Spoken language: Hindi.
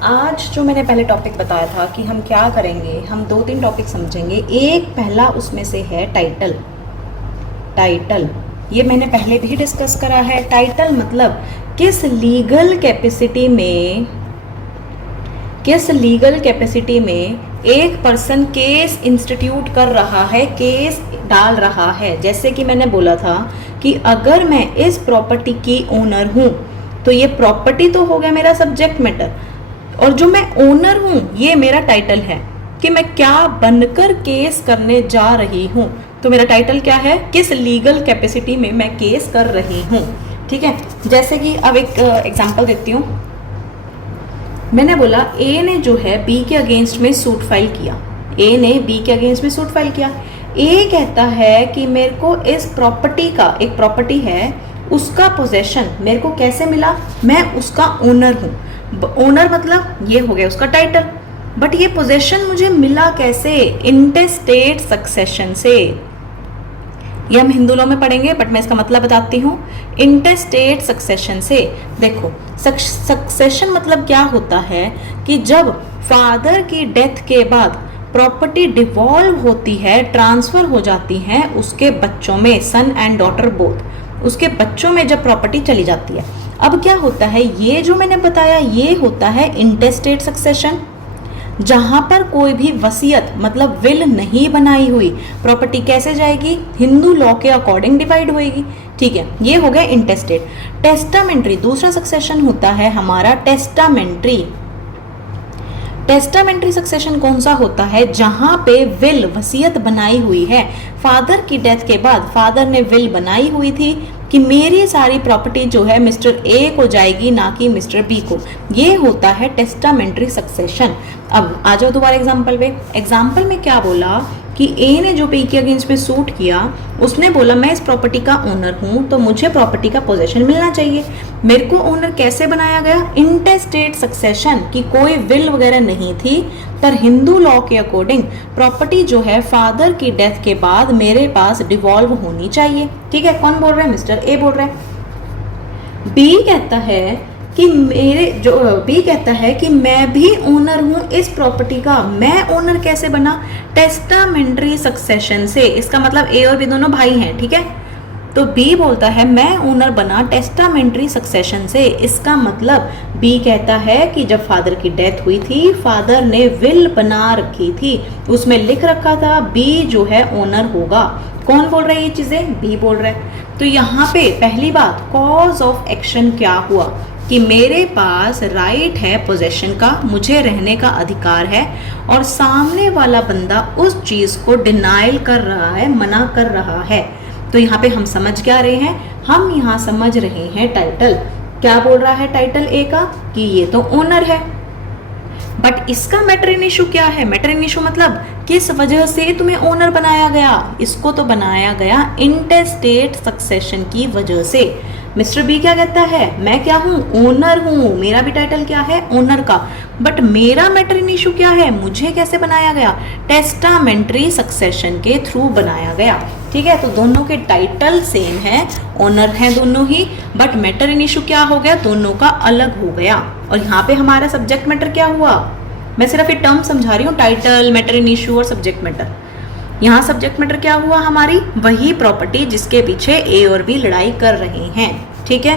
आज जो मैंने पहले टॉपिक बताया था कि हम क्या करेंगे, हम 2-3 टॉपिक समझेंगे। एक पहला उसमें से है टाइटल। टाइटल ये मैंने पहले भी डिस्कस करा है। टाइटल मतलब किस लीगल कैपेसिटी में एक पर्सन केस इंस्टीट्यूट कर रहा है, केस डाल रहा है। जैसे कि मैंने बोला था कि अगर मैं इस प्रॉपर्टी की ओनर हूँ तो ये प्रॉपर्टी तो हो गया मेरा सब्जेक्ट मैटर, और जो मैं ओनर हूँ ये मेरा टाइटल है कि मैं क्या बनकर केस करने जा रही हूँ। तो मेरा टाइटल क्या है, किस लीगल कैपेसिटी में मैं केस कर रही हूँ। ठीक है, जैसे कि अब एक एग्जांपल देती हूँ। मैंने बोला ए ने जो है बी के अगेंस्ट में सूट फाइल किया। ए ने बी के अगेंस्ट में सूट फाइल किया। ए कहता है कि मेरे को इस प्रॉपर्टी का, एक प्रॉपर्टी है उसका पोजेशन मेरे को कैसे मिला, मैं उसका ओनर हूँ। ओनर मतलब ये हो गया उसका टाइटल, बट ये पोजेशन मुझे मिला कैसे, इंटेस्टेट सक्सेशन से। ये हम हिंदू लॉ में पढ़ेंगे, बट मैं इसका मतलब बताती हूँ। इंटेस्टेट सक्सेशन से। देखो सक्सेशन मतलब क्या होता है कि जब फादर की डेथ के बाद प्रॉपर्टी डिवॉल्व होती है, ट्रांसफर हो जाती है उसके बच्चों में, सन एंड डॉटर बोथ, उसके बच्चों में जब प्रॉपर्टी चली जाती है। अब क्या होता है, ये जो मैंने बताया ये होता है इंटेस्टेट सक्सेशन, जहां पर कोई भी वसीयत मतलब विल नहीं बनाई हुई, प्रॉपर्टी कैसे जाएगी, हिंदू लॉ के अकॉर्डिंग डिवाइड होएगी। ठीक है, ये हो गया इंटेस्टेट। टेस्टामेंट्री दूसरा सक्सेशन होता है हमारा टेस्टामेंट्री। टेस्टामेंट्री सक्सेशन कौन सा होता है, जहां पे विल वसीयत बनाई हुई है। फादर की डेथ के बाद फादर ने विल बनाई हुई थी कि मेरी सारी प्रॉपर्टी जो है मिस्टर ए को जाएगी, ना कि मिस्टर बी को। ये होता है टेस्टामेंट्री सक्सेशन। अब आ जाओ दोबारा एग्जांपल पे। एग्जांपल में क्या बोला कि ए ने जो बी के अगेंस्ट में सूट किया, उसने बोला मैं इस प्रॉपर्टी का ओनर हूं तो मुझे प्रॉपर्टी का पोजेशन मिलना चाहिए। मेरे को ओनर कैसे बनाया गया, इंटेस्टेट सक्सेशन, कि कोई विल वगैरह नहीं थी, पर हिंदू लॉ के अकॉर्डिंग प्रॉपर्टी जो है फादर की डेथ के बाद मेरे पास डिवॉल्व होनी चाहिए। ठीक है, कौन बोल रहा है, मिस्टर ए बोल रहा है। बी कहता है कि बी कहता है कि मैं भी ओनर हूं इस प्रॉपर्टी का। मैं ओनर कैसे बना, टेस्टामेंट्री सक्सेशन से। इसका मतलब ए और बी दोनों भाई हैं। ठीक है, तो बी बोलता है मैं ओनर बना टेस्टामेंट्री सक्सेशन से। इसका मतलब बी कहता है कि जब फादर की डेथ हुई थी, फादर ने विल बना रखी थी, उसमें लिख रखा था बी जो है ओनर होगा। कौन बोल रहा है ये चीजें, बी बोल रहा है। तो यहाँ पे पहली बात, कॉज ऑफ एक्शन क्या हुआ कि मेरे पास राइट है पोजेशन का, मुझे रहने का अधिकार है, और सामने वाला बंदा उस चीज को डिनाइल कर रहा है, मना कर रहा है। तो यहाँ पे हम समझ क्या रहे हैं, हम यहाँ समझ रहे हैं टाइटल। क्या बोल रहा है टाइटल ए का, कि ये तो ओनर है, बट इसका मैटर इन इशू क्या है। मैटर इन इशू मतलब किस वजह से तुम्हें ओनर बनाया गया। इसको तो बनाया गया इंटेस्टेट सक्सेशन की वजह से। मिस्टर बी क्या कहता है, मैं क्या हूं, ओनर हूं, मेरा भी टाइटल क्या है, ओनर का, बट मेरा मैटर इन इशू क्या है, मुझे कैसे बनाया गया, टेस्टामेंट्री सक्सेशन के थ्रू बनाया गया। ठीक है, तो दोनों के टाइटल सेम है, ओनर है दोनों ही, बट मैटर इन इशू क्या हो गया, दोनों का अलग हो गया। और यहाँ पे हमारा सब्जेक्ट मैटर क्या हुआ, मैं सिर्फ ये टर्म समझा रही हूँ, टाइटल, मैटर इन इशू और सब्जेक्ट मैटर। यहाँ सब्जेक्ट मैटर क्या हुआ, हमारी वही प्रॉपर्टी जिसके पीछे ए और बी लड़ाई कर रहे हैं। ठीक है।